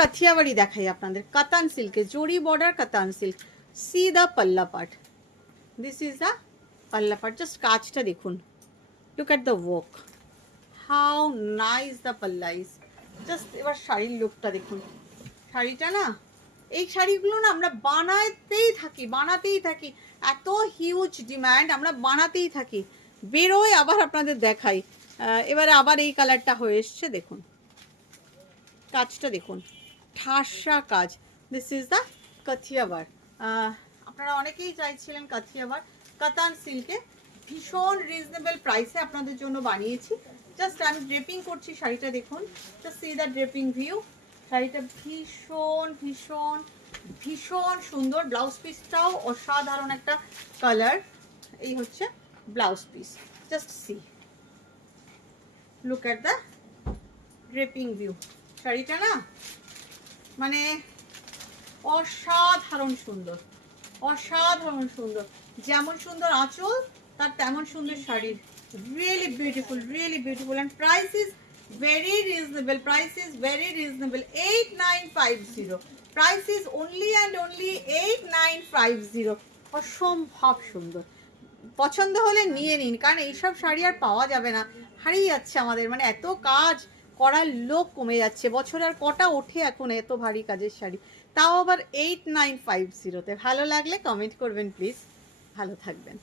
কাথিয়াবাড়ি দেখাই আপনাদের, কাতান সিল্কে, জরি বর্ডার কাতান সিল্ক। সি দ্য পাল্লা পার্ট, দিস ইজ দ্য পাল্লা পার্ট। জাস্ট কাজটা দেখুন, look at the work, how nice the পাল্লা ইজ। জাস্ট এবার শাড়ির লুকটা দেখুন। শাড়িটা না, এই শাড়িগুলো না আমরা বানাতেই থাকি, এত হিউজ ডিমান্ড, আমরা বানাতেই থাকি, বেরোয় আবার আপনাদের দেখাই। এবারে আবার এই কালারটা হয়ে এসছে, দেখুন কাজটা দেখুন, ঠাসা কাজ। This is the Kathiawar. আপনারা অনেকেই চাইছিলেন কাথিয়াবার, কাতান সিল্কে, ভীষণ রিজনেবল প্রাইসে আপনাদের জন্য বানিয়েছি। জাস্ট আমি ড্রেপিং করছি শাড়িটা দেখুন, just see the draping view. শাড়িটা ভীষণ ভীষণ ভীষণ সুন্দর, ব্লাউজ পিসটাও অসাধারণ একটা কালার। এই হচ্ছে blouse piece, just see, look at the draping view. শাড়িটা না মানে অসাধারণ সুন্দর, অসাধারণ সুন্দর, যেমন সুন্দর আঁচল তার তেমন সুন্দর শাড়ির। Really beautiful and price is very reasonable. Price is very reasonable. 8950. Price is only and only 8950. অসম্ভব সুন্দর। পছন্দ হলে নিয়ে নিন, কারণ এইসব শাড়ি আর পাওয়া যাবে না, হারিয়ে যাচ্ছে আমাদের, মানে এত কাজ করার লোক কমে যাচ্ছে, বছরে আর কটা ওঠে এখন এত ভারী কাজের শাড়ি, তাও আবার 8950-তে। ভালো লাগলে কমেন্ট করবেন প্লিজ, ভালো থাকবেন।